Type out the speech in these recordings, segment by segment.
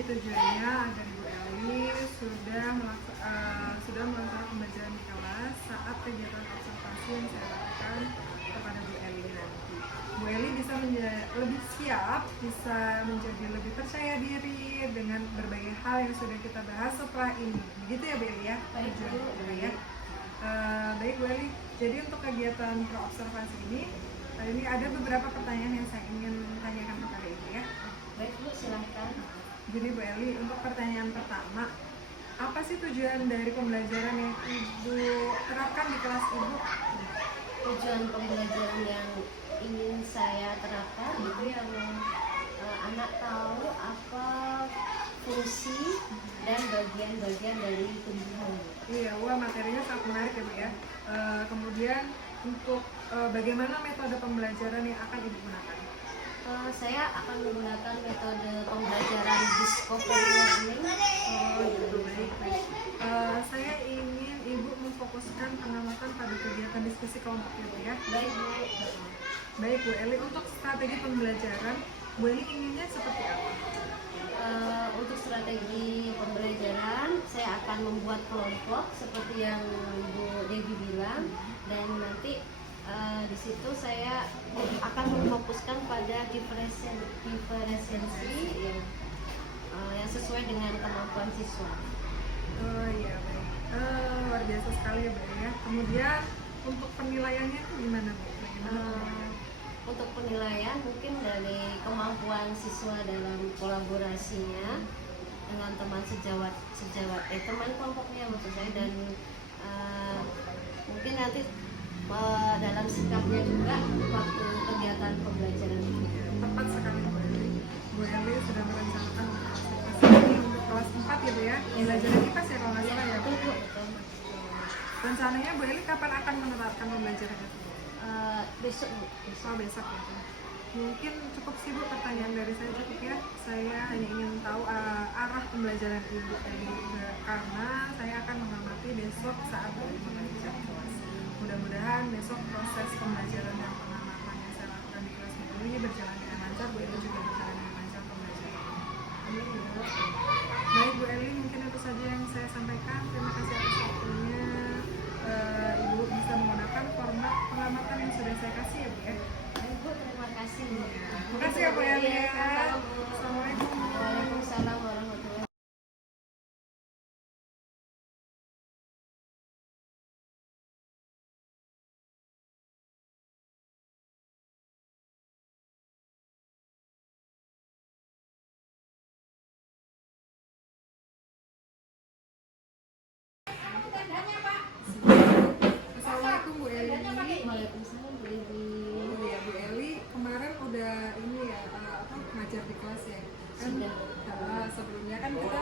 Jadi tujuannya agar Ibu Eli sudah melakukan pembelajaran di kelas saat kegiatan observasi yang saya lakukan kepada Bu Eli nanti. Bu Eli bisa lebih siap, bisa menjadi lebih percaya diri dengan berbagai hal yang sudah kita bahas setelah ini. Begitu ya Bu Eli ya? Baik Bu. Ya. Baik Bu Eli, jadi untuk kegiatan pro-observasi ini ada beberapa pertanyaan yang saya ingin tanyakan kepada Ibu ya. Baik Bu, silahkan. Jadi Bu Eli, untuk pertanyaan pertama, apa sih tujuan dari pembelajaran yang Ibu terapkan di kelas Ibu? Tujuan pembelajaran yang ingin saya terapkan itu yang anak tahu apa fungsi dan bagian-bagian dari tumbuhan. Iya, wah materinya sangat menarik ya Bu ya. Kemudian untuk bagaimana metode pembelajaran yang akan Ibu gunakan? Saya akan menggunakan metode pembelajaran discovery learning. Baik. Saya ingin Ibu memfokuskan pengamatan pada kegiatan diskusi kelompok ya Bu ya. Baik Bu. Baik Bu Eli, untuk strategi pembelajaran, Bu Eli inginnya seperti apa? Untuk strategi pembelajaran, saya akan membuat kelompok seperti yang Bu Devi bilang, dan nanti di situ saya akan memfokuskan pada diferensiasi yang sesuai dengan kemampuan siswa. Oh iya baik, luar biasa sekali ya Bu Eli ya. Kemudian untuk penilaiannya itu gimana Bu? Untuk penilaian mungkin dari kemampuan siswa dalam kolaborasinya dengan teman teman kelompoknya maksud saya, dan mungkin nanti dalam sikapnya juga waktu kegiatan pembelajaran itu. Tepat sekali Bu Eli. Bu Eli sudah merencanakan untuk kelas 4 ya Bu ya. Belajar IPA ya kalau nggak salah ya Bu. Rencananya Bu Eli kapan akan menerapkan pembelajaran itu? Besok Bu. Besok ya Bu. Mungkin cukup sih Bu, pertanyaan dari saya cukup ya. Saya hanya ingin tahu arah pembelajaran Ibu Eli karena saya akan mengamati besok saat Ibu mengajar kelas. Mudah-mudahan besok proses pembelajaran dan pengamatan yang saya lakukan di kelas Ibu Eli berjalan dengan lancar, Bu Eli juga berjalan dengan lancar pembelajaran. Baik Bu Eli, mungkin itu saja yang saya sampaikan. Terima kasih atas waktunya. Ibu bisa menggunakan format pengamatan yang sudah saya kasih ya Bu ya. Baik Bu, terima kasih. Terima kasih ya Bu Eli. Assalamualaikum. Waalaikumsalam warahmatullahi. Assalamualaikum Bu Eli. Waalaikumsalam Bu Devi. Oh ya Bu Eli, kemarin udah ini ya ngajar di kelas ya. Kan sebelumnya kan kita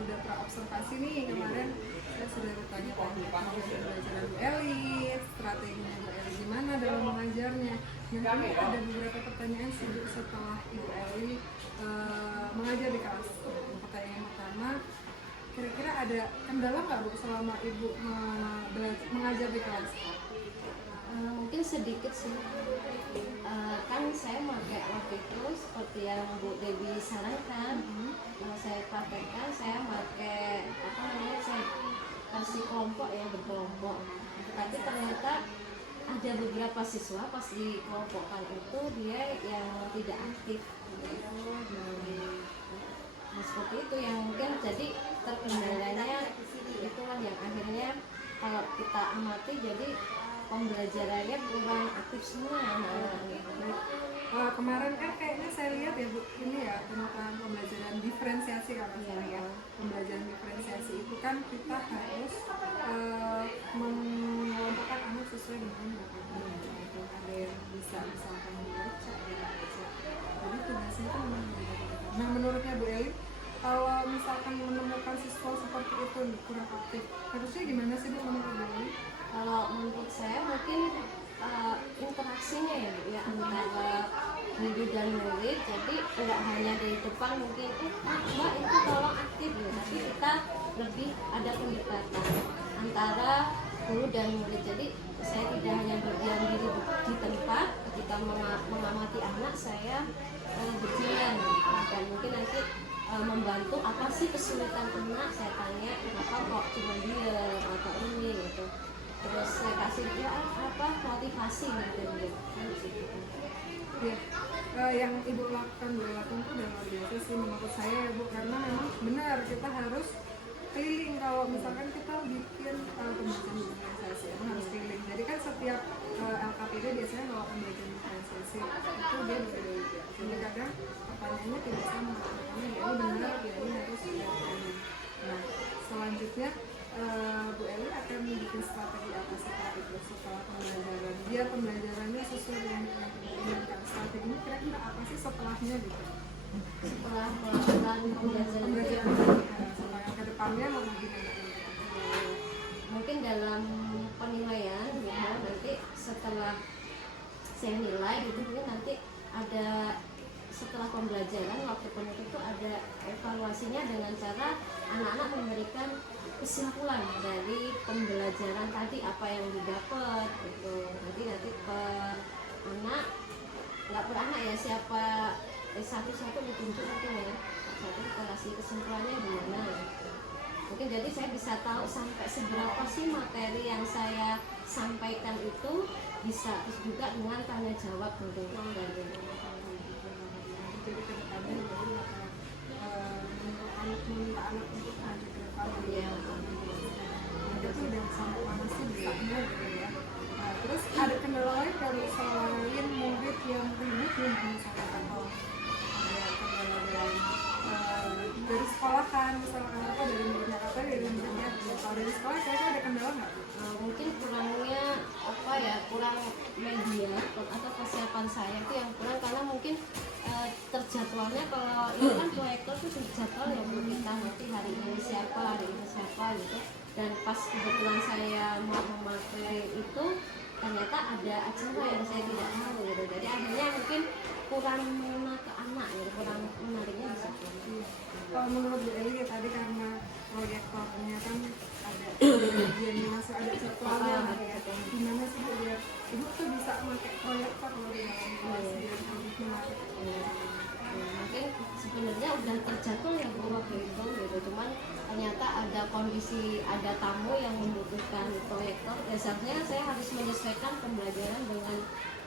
udah observasi nih kemarin, saya sudah bertanya tentang pembelajaran Bu Eli, strateginya Bu Eli gimana dalam mengajarnya. Nah ini ada beberapa pertanyaan setelah Ibu Eli mengajar di kelas. Pertanyaan pertama, kira-kira ada kendala nggak Bu selama Ibu mengajar di kelas? Mungkin sedikit sih. Kan saya pakai waktu itu seperti yang Bu Dewi sarankan. Saya praktekkan, saya pakai saya kasih kelompok ya, berkelompok. Tapi ternyata ada beberapa siswa pas dikelompokkan itu dia yang tidak aktif. Nah, seperti itu yang mungkin jadi terkendalanya, itulah yang akhirnya kalau kita amati jadi pembelajarannya kurang aktif semua. Kemarin kan kayaknya saya lihat ya Bu, ini ya tentang pembelajaran diferensiasi kalau salah ya. Pembelajaran diferensiasi itu kan kita harus mengelompokkan anak sesuai dengan bakatnya. Itu ada yang bisa misalkan membaca, jadi tugasnya kan memang berbeda-beda. Nah menurutnya Bu Eli, kalau misalkan menemukan siswa seperti itu kurang aktif, harusnya gimana sih Bu menurut Bu Eli? Kalau menurut saya mungkin interaksinya ya Bu ya, antara guru dan murid, jadi tidak hanya dari depan mungkin Mbak itu tolong aktif ya, tapi kita lebih ada pendekatan antara guru dan murid. Jadi saya tidak hanya berdiam diri di tempat, ketika mengamati anak saya berjalan, dan mungkin nanti membantu apa sih kesulitan anak, saya tanya kenapa kok cuma dia atau ini gitu, terus saya kasih dia apa motivasi gitu dia. Ya, yang ibu lakukan itu udah luar biasa sih menurut saya ya Bu, karena memang benar kita harus keliling. Kalau misalkan kita bikin pembelajaran diferensiasi emang harus keliling. Jadi kan setiap LKPD biasanya kalau pembelajaran diferensiasi itu dia berbeda-beda. Jadi kadang pertanyaannya tidak sama, karena ya ini benar, ya ini harus keliling. Nah selanjutnya Bu Eli akan bikin strategi apa setelah itu, setelah pembelajaran, biar pembelajarannya sesuai dengan diinginkan. Strateginya kira-kira apa sih setelahnya gitu? Setelah melakukan pembelajaran supaya ke depannya mau gimana? Mungkin dalam penilaian ya, nanti setelah saya nilai gitu, mungkin nanti ada setelah pembelajaran waktu penutup itu ada evaluasinya dengan cara anak-anak memberikan kesimpulan dari pembelajaran tadi, apa yang didapat gitu. Nanti per anak, nggak per anak ya, siapa satu-satu ditunjuk mungkin ya, satu kita kasih kesimpulannya gimana ya. Mungkin jadi saya bisa tahu sampai seberapa sih materi yang saya sampaikan itu bisa, terus juga dengan tanya jawab gitu. Jadi ke depannya baru meminta anak untuk maju ke depan ya. Itu udah sampai mana sih bisanya gitu ya. Nah, terus ada kendala lain kalau selain murid yang ribut nih misalkan, atau ada kendala dari sekolah kan, misalkan apa dari muridnya apa dari muridnya, kalau dari sekolah kira-kira ada kendala nggak? Mungkin kurangnya apa ya, kurang media atau kesiapan saya itu yang kurang, karena mungkin terjadwalnya, kalau ini kan proyektor itu terjadwal ya Bu, kita nanti hari ini siapa gitu, dan pas kebetulan saya mau memakai itu ternyata ada acara yang saya tidak tahu gitu, jadi akhirnya mungkin kurang mengena ke anak gitu, kurang menariknya bisa kurang. Kalau menurut Bu Eli tadi karena proyektornya kan ada bagian masih ada jadwalnya ya, gimana sih Bu biar Ibu tuh bisa pakai proyektor loh di dalam kelas biar lebih menarik? Mungkin sebenarnya udah terjadwal ya Bu waktu itu gitu, cuman ternyata ada kondisi, ada tamu yang membutuhkan proyektor, dasarnya saya harus menyesuaikan pembelajaran dengan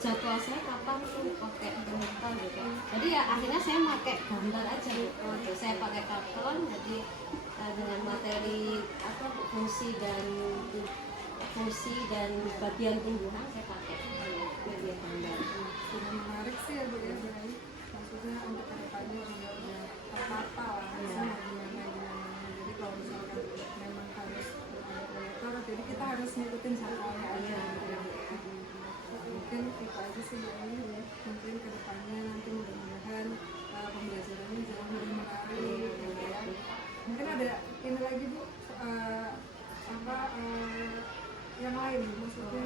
jadwal saya kapan tuh pakai proyektor gitu. Jadi ya akhirnya saya pakai gambar aja gitu, saya pakai karton, jadi dengan materi apa fungsi dan bagian tumbuhan saya pakai media gambar. Sudah menarik sih ya Bu ya, maksudnya untuk kedepannya juga udah tertata lah hasilnya gimana. Jadi kalau misalkan memang harus ada proyektor, jadi kita harus ngikutin jadwalnya aja gitu ya. Mungkin itu aja sih Bu Eli ya. Mungkin kedepannya nanti mudah-mudahan pembelajarannya jauh lebih menarik gitu ya. Mungkin ada ini lagi Bu, yang lain, maksudnya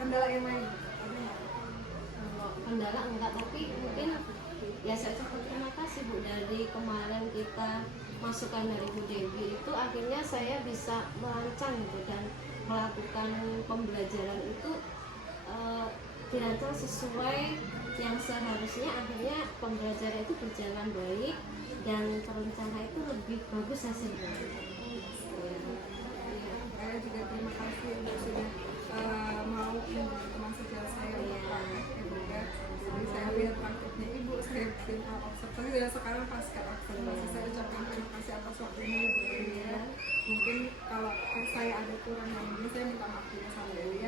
kendala yang lain ada nggak? Kendala enggak, tapi mungkin ya saya ucapkan terima kasih Bu, dari kemarin kita masukan dari Bu Dewi itu akhirnya saya bisa merancang gitu, dan melakukan pembelajaran itu dirancang sesuai yang seharusnya, akhirnya pembelajaran itu berjalan baik dan terencana itu lebih bagus hasilnya. Saya juga terima kasih Ibu sudah mau menjadi teman sejauh saya untuk praktek ya Bu ya. Jadi saya lihat prakteknya Ibu, saya bikin observasi dan sekarang pasca observasi saya ucapkan terima kasih atas waktunya Bu Eli ya. Mungkin kalau saya ada kurang yang ini saya minta maaf juga sama Dewi